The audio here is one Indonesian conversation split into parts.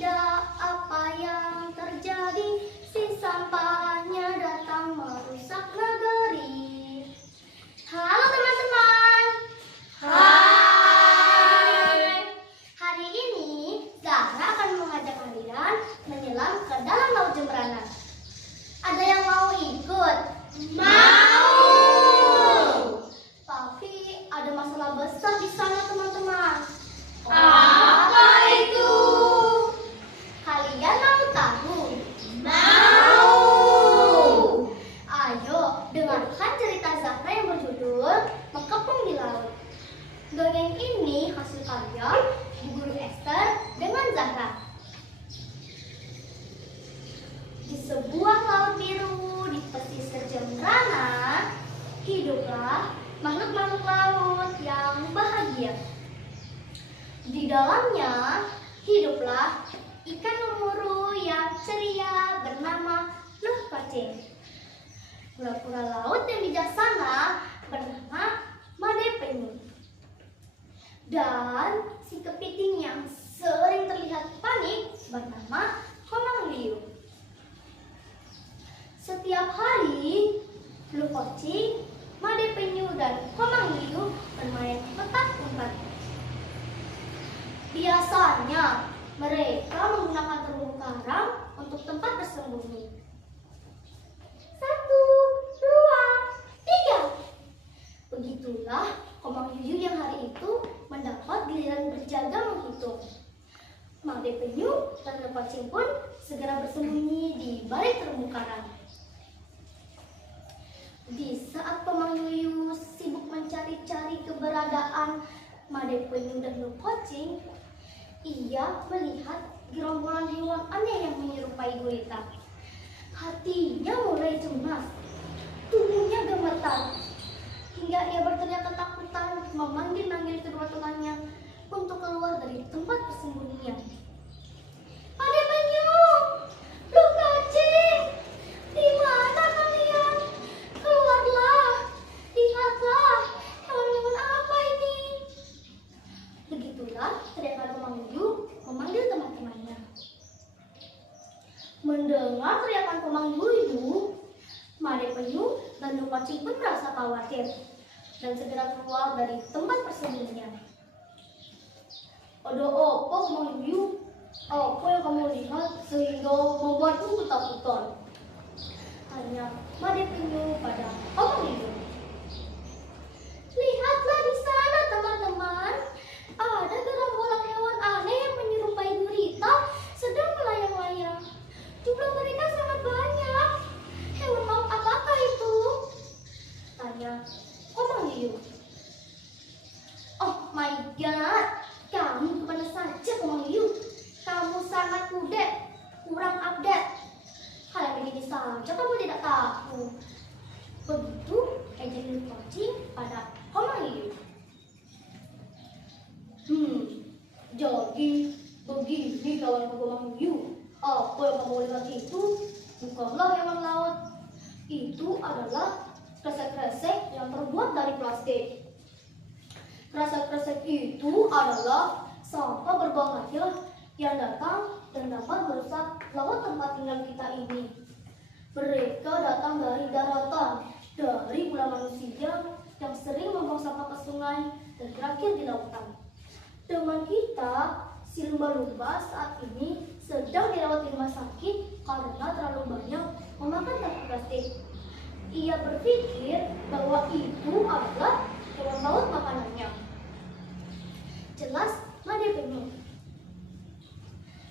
tidak apa yang terjadi, si sampahnya datang merusak negeri. Halo teman-teman. Hai. Hari ini Zahra akan mengajak kalian menyelam ke dalam laut Jemberana. Ada yang mau ikut? Mau. Tapi ada masalah besar di sana teman-teman. Apa itu? Kalian mau tahu? Mau. Ayo dengarkan cerita Zahra yang berjudul Mengkepung di Laut. Dongeng ini hasil karya Bu Guru Esther dengan Zahra. Di sebuah laut biru di pesisir Jemberana, hiduplah makhluk-makhluk laut yang bahagia. Di dalamnya hiduplah ikan lemuru yang ceria bernama Luh Pacing, kura-kura laut yang bijaksana bernama Made Penyu, dan si kepiting yang sering terlihat panik bernama Komang Liu. Setiap hari, Luh Pacing, Made Penyu, dan Komang Liu bermain petak umpet. Biasanya mereka menggunakan terumbu karang untuk tempat bersembunyi. 1, 2, 3. Begitulah Komang Liu yang hari itu mendapat giliran berjaga menghitung. Made Penyu dan Luh Pacing pun segera bersembunyi di balik terumbu karang. Di saat Komang Liu sibuk mencari-cari keberadaan Made Penyu dan Luh Pacing, ia melihat gerombolan hewan aneh yang menyerupai gurita. Hatinya mulai cemas, tubuhnya gemetar, hingga ia berteriak ketakutan memanggil-manggil kedua temannya untuk keluar dari tempat persembunyian. Made Penyu, Luh Pacing, di mana kalian? Keluarlah, lihatlah, hewan-hewan apa ini? Begitulah teriakan Komang Liu memanggil teman-temannya. Mendengar teriakan Komang Liu, Made Penyu dan Luh Pacing pun merasa khawatir dan segera keluar dari tempat persembunyian. Ada apa Komang Liu? Apa yang kamu lihat sehingga membuatmu ketakutan? Tanya Made Penyu pada Komang Liu. Lihatlah di sana teman-teman, ada gerombolan hewan aneh yang menyerupai gurita sedang melayang-layang. Jumlah mereka sangat banyak. Hewan laut apakah itu? Tanya Komang Liu. Oh my god, kamu kemana saja Komang Liu? Kamu sangat kudet, kurang update. Hal yang begini saja kamu tidak tahu. Begitu ejek Luh Pacing pada Komang Liu. Jadi begini kawan Komang Liu, apa yang kamu lihat itu bukanlah hewan laut. Itu adalah kresek-kresek yang terbuat dari plastik. Kresek-kresek itu adalah sampah berbahaya yang datang dan dapat merusak laut tempat tinggal kita ini. Mereka datang dari daratan, dari ulah manusia yang sering membuang sampah ke sungai dan berakhir di lautan. Teman kita, si lumba-lumba, saat ini sedang dirawat di rumah sakit karena terlalu banyak memakan sampah plastik. Ia berpikir bahwa itu adalah hewan laut makanannya. Jelas Made Penyu.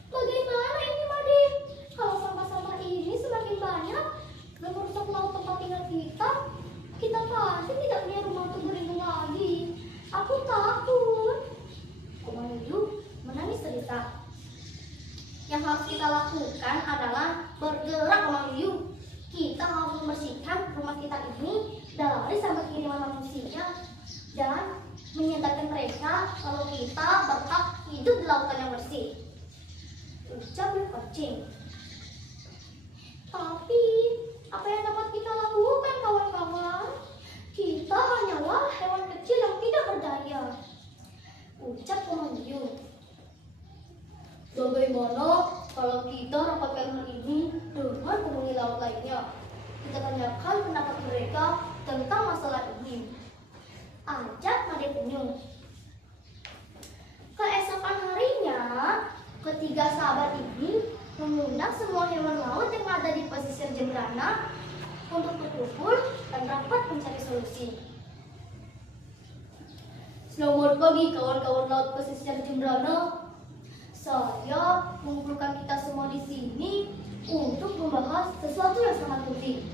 Bagaimana ini Made? Kalau sampah-sampah ini semakin banyak dan merusak laut tempat tinggal kita pasti tidak punya rumah untuk berlindung lagi. Aku takut. Komang Liu menangis cerita. Yang harus kita lakukan adalah bergerak Komang Liu. Kita harus membersihkan rumah kita ini dari sampah kiriman manusia dan menyadarkan mereka kalau kita berhak hidup di lautan yang bersih. Ucap Luh Pacing. Tapi apa yang dapat kita lakukan kawan-kawan? Kita hanyalah hewan kecil yang tidak berdaya. Ucap Komang Liu. Bagaimana lainnya. Kita tanyakan pendapat mereka tentang masalah ini. Ajak Made Penyu. Keesokan harinya, ketiga sahabat ini mengundang semua hewan laut yang ada di pesisir Jembrana untuk berkumpul dan rapat mencari solusi. Selamat pagi kawan-kawan laut pesisir Jembrana. Saya mengumpulkan kita semua di sini untuk membahas sesuatu yang sangat penting,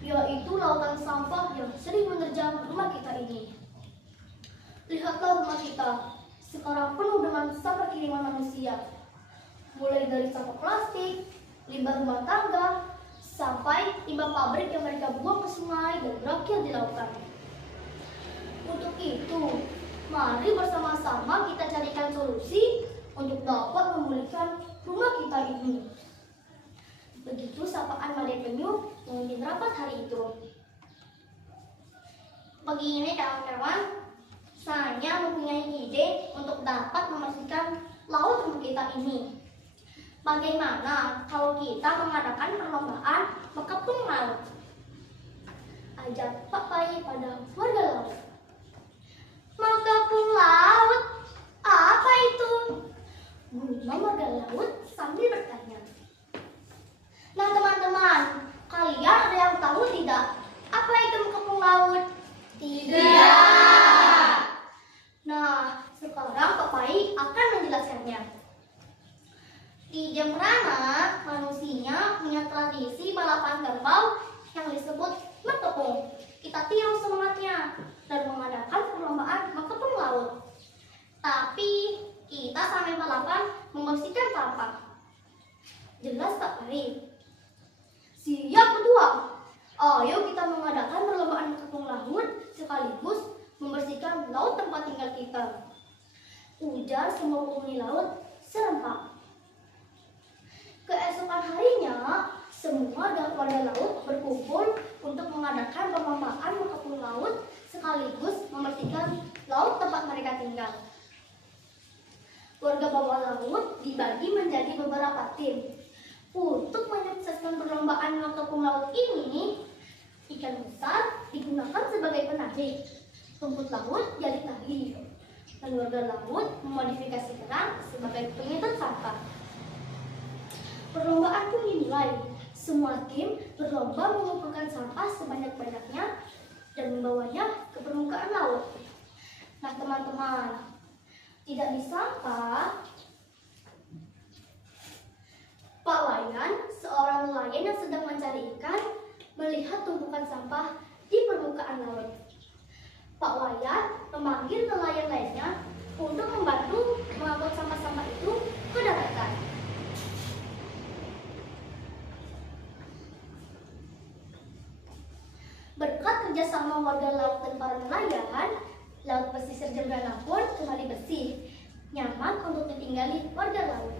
yaitu lautan sampah yang sering menerjang rumah kita ini. Lihatlah rumah kita, sekarang penuh dengan sampah kiriman manusia. Mulai dari sampah plastik, limbah rumah tangga, sampai limbah pabrik yang mereka buang ke sungai dan berakhir di lautan. Untuk itu, mari bersama-sama kita carikan solusi untuk dapat memulihkan rumah kita ini. Begitu sapaan Made Penyu memimpin rapat hari itu. Begini kawan-kawan, saya mempunyai ide untuk dapat membersihkan laut rumah kita ini. Bagaimana kalau kita mengadakan perlombaan mengepung laut? Ajak Pak Pai pada warga laut. Mengepung laut? Apa itu? Guru warga laut sambil bertanya. Nah teman-teman, kalian ada yang tahu tidak? Apa itu mengepung laut? Tidak. Nah, sekarang Pak Pai akan menjelaskannya. Di Jembrana, manusia punya tradisi balapan kerbau yang disebut mengepung. Kita tiru semangatnya dan mengadakan perlombaan mengepung laut. Tapi kita sambil balapan membersihkan sampah. Jelas tak, Pai? Siap berdua. Ayo kita mengadakan perlombaan mengepung laut sekaligus membersihkan laut tempat tinggal kita. Ujar semua penghuni laut serempak. Keesokan harinya, semua warga laut berkumpul untuk mengadakan perlombaan mengepung laut sekaligus membersihkan laut tempat mereka tinggal. Warga bawah laut dibagi menjadi beberapa tim. Untuk menyukseskan perlombaan mengepung laut ini, ikan besar digunakan sebagai penarik, rumput laut jadi tali, dan warga laut memodifikasi kerang sebagai pengikat sampah. Perlombaan pun dimulai. Semua tim berlomba mengumpulkan sampah sebanyak-banyaknya dan membawanya ke permukaan laut. Nah teman-teman, tidak disangka Pak Wayan, seorang nelayan yang sedang mencari ikan, melihat tumpukan sampah di permukaan laut. Pak Wayan memanggil nelayan lainnya untuk membantu mengangkut sampah-sampah itu ke daratan. Berkat kerjasama warga laut dan para nelayan, laut pesisir Jembrana pun kembali bersih, nyaman untuk ditinggali warga laut.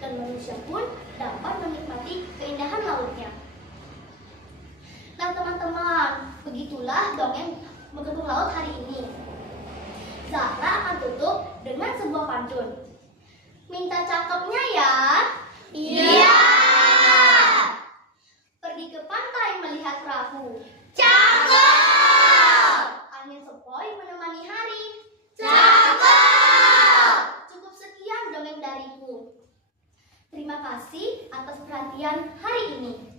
Dan manusia pun dapat menikmati keindahan lautnya. Nah teman-teman, begitulah dongeng mengepung laut hari ini. Zahra akan tutup dengan sebuah pantun. Minta cakepnya ya? Iya. Pergi ke pantai melihat perahu. Cakep. Angin sepoi menemani hari. Cakep. Cukup sekian dongeng dariku. Terima kasih atas perhatian hari ini.